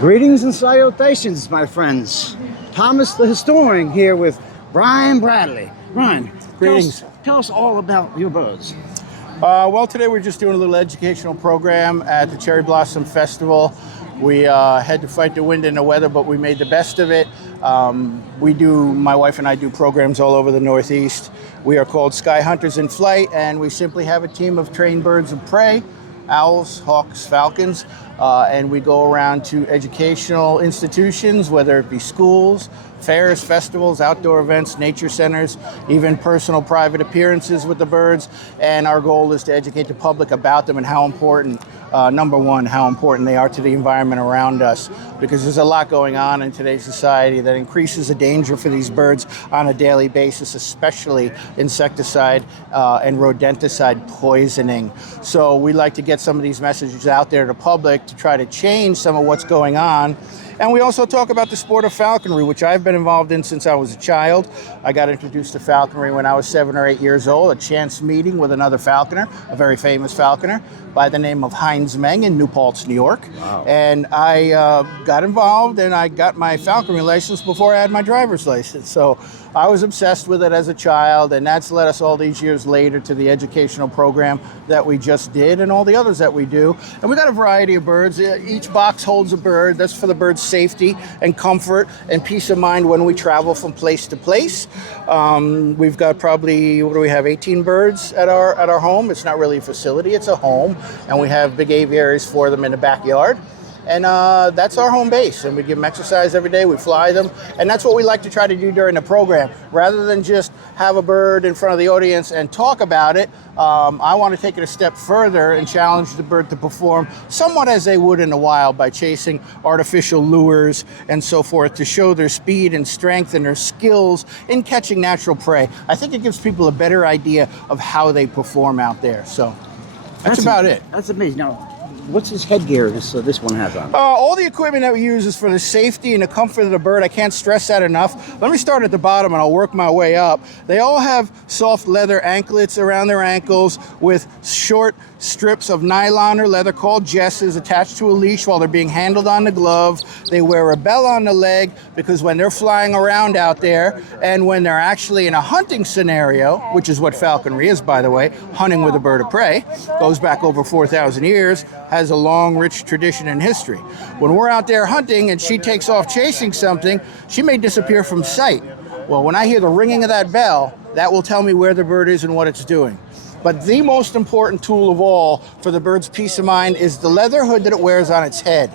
Greetings and salutations, my friends. Thomas the Historian here with Brian Bradley. Brian, Greetings. Tell us all about your birds. Well, today we're just doing a little educational program at the Cherry Blossom Festival. We had to fight the wind and the weather, but we made the best of it. My wife and I do programs all over the Northeast. We are called Skyhunters in Flight, and we simply have a team of trained birds of prey, owls, hawks, falcons, and we go around to educational institutions, whether it be schools, fairs, festivals, outdoor events, nature centers, even personal private appearances with the birds. And our goal is to educate the public about them and how important, number one, how important they are to the environment around us. Because there's a lot going on in today's society that increases the danger for these birds on a daily basis, especially insecticide and rodenticide poisoning. So we like to get some of these messages out there to the public to try to change some of what's going on. And we also talk about the sport of falconry, which I've been involved in since I was a child. I got introduced to falconry when I was 7 or 8 years old, a chance meeting with another falconer, a very famous falconer by the name of Heinz Meng in New Paltz, New York. Wow. And I got involved and I got my falconry license before I had my driver's license. So I was obsessed with it as a child, and that's led us all these years later to the educational program that we just did and all the others that we do. And we got a variety of birds. Each box holds a bird. That's for the bird's safety and comfort and peace of mind when we travel from place to place. We've got probably, 18 birds at our home. It's not really a facility, it's a home. And we have big aviaries for them in the backyard. And that's our home base, and we give them exercise every day, we fly them, and that's what we like to try to do during the program. Rather than just have a bird in front of the audience and talk about it, I want to take it a step further and challenge the bird to perform somewhat as they would in the wild by chasing artificial lures and so forth to show their speed and strength and their skills in catching natural prey. I think it gives people a better idea of how they perform out there. So that's about it. That's amazing. Now, what's this headgear this one has on? All the equipment that we use is for the safety and the comfort of the bird. I can't stress that enough. Let me start at the bottom and I'll work my way up. They all have soft leather anklets around their ankles with short strips of nylon or leather called jesses attached to a leash while they're being handled on the glove. They wear a bell on the leg because when they're flying around out there and when they're actually in a hunting scenario, which is what falconry is, by the way, hunting with a bird of prey, goes back over 4,000 years, has a long, rich tradition and history. When we're out there hunting and she takes off chasing something, she may disappear from sight. Well, when I hear the ringing of that bell, that will tell me where the bird is and what it's doing. But the most important tool of all for the bird's peace of mind is the leather hood that it wears on its head.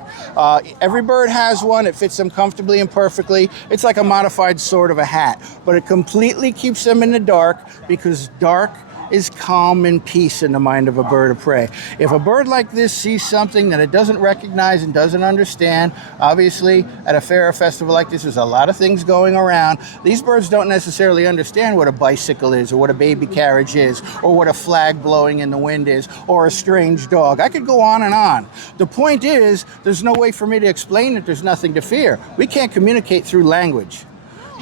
Every bird has one. It fits them comfortably and perfectly. It's like a modified sort of a hat, but it completely keeps them in the dark because dark is calm and peace in the mind of a bird of prey. If a bird like this sees something that it doesn't recognize and doesn't understand, obviously at a fair or festival like this, there's a lot of things going around. These birds don't necessarily understand what a bicycle is or what a baby carriage is or what a flag blowing in the wind is or a strange dog. I could go on and on. The point is, there's no way for me to explain that there's nothing to fear. We can't communicate through language.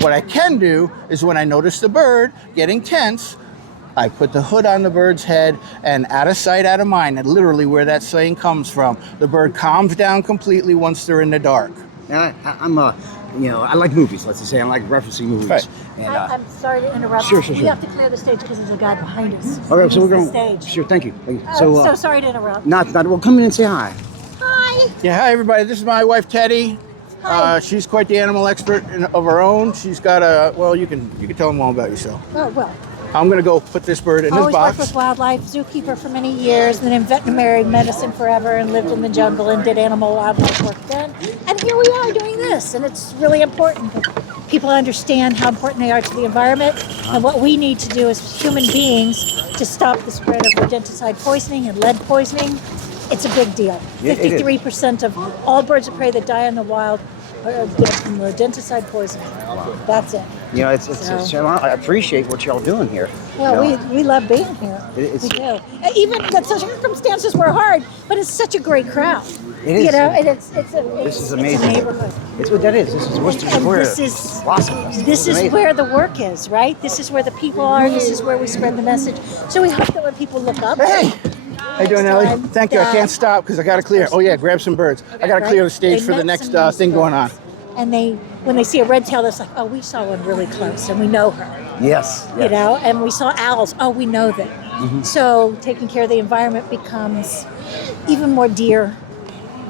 What I can do is when I notice the bird getting tense, I put the hood on the bird's head, and out of sight, out of mind, and literally where that saying comes from, the bird calms down completely once they're in the dark. Now, I like movies, let's just say. I like referencing movies. Right. And, I'm sorry to interrupt. Sure. We have to clear the stage because there's a guy behind us. Okay, so we're Needs going. the stage. Sure, thank you. I'm so sorry to interrupt. Not. Well, come in and say hi. Hi. Yeah, hi everybody. This is my wife Teddy. Hi. She's quite the animal expert of her own. She's got you can tell them all about yourself. Oh, well. I'm gonna go put this bird in this Always box. worked with wildlife, zookeeper for many years, then in veterinary medicine forever, and lived in the jungle and did animal wildlife work then. And here we are doing this, and it's really important that people understand how important they are to the environment and what we need to do as human beings to stop the spread of rodenticide poisoning and lead poisoning. It's a big deal. 53% of all birds of prey that die in the wild are from rodenticide poisoning. Wow. That's it. I appreciate what y'all doing here. Well, we love being here. We do. Even the circumstances were hard, but it's such a great crowd. It is. This is amazing. It's a neighborhood. It's what that is. This is Wooster Square. This is where the work is, right? This is where the people are. This is where we spread the message. So we hope that when people look up, How you doing, Ellie? time Thank you. I that- can't stop because I got to clear. Oh yeah, grab some birds. I got to clear the stage They for the met next some nice thing going on. birds. And when they see a red tail, they're like, oh, we saw one really close, and we know her. Yes. You know, and we saw owls. Oh, we know them. So taking care of the environment becomes even more dear.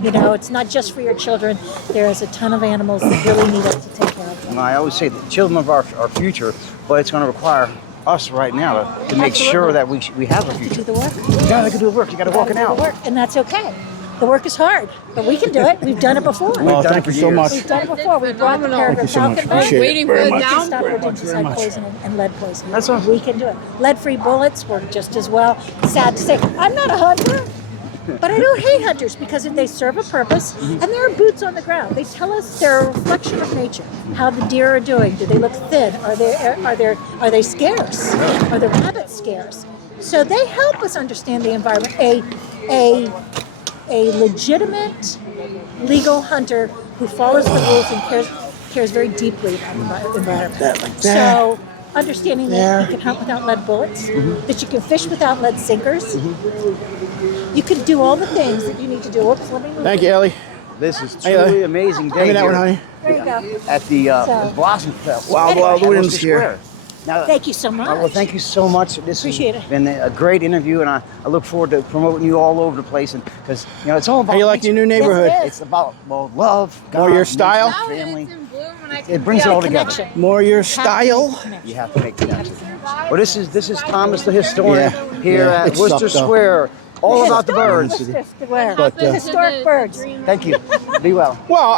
You know, it's not just for your children. There is a ton of animals that really need us to take care of them. And I always say the children of our future, but it's going to require us right now to make sure that we have a To do future. the work. You got to do the work. You got to walk it Do the out. work, and that's okay. The work is hard, but we can do it. We've done it before. Oh, done it thank for you so years. much. We've done it before. We brought the peregrine so much. falcon back. Appreciate it Waiting very for it much. now. Stop Very much, rodenticide very much. poison and lead poisoning. That's awesome. We can do it. Lead-free bullets work just as well. Sad to say, I'm not a hunter, but I don't hate hunters because they serve a purpose, and there are boots on the ground. They tell us they're a reflection of nature. How the deer are doing. Do they look thin? Are they scarce? Are the rabbits scarce? So they help us understand the environment. A legitimate legal hunter who follows the rules and cares very deeply about the environment. So understanding that you can hunt without lead bullets, that you can fish without lead sinkers, you can do all the things that you need to do. Oops, let me move. Thank you, Ellie. This is Hey, truly amazing day Give me that here one, honey. There you go. at the So- Blossom Fest. Wild at Williams Wooster here. Square. Now, Thank you so much. well, thank you so much. This Appreciate has it. been a great interview, and I look forward to promoting you all over the place. And because it's all about How you like your new nature. neighborhood? Yes, it is. It's about love, More God, your nature, style? Now it's family. in bloom and I It can brings it all together. Connection. More your style. You have to make connections. Well, this is Thomas the historian Yeah, here yeah, at it Wooster sucked, though. Square. All about the birds. Wooster Square. But, Historic birds. Thank you. Be well. Well,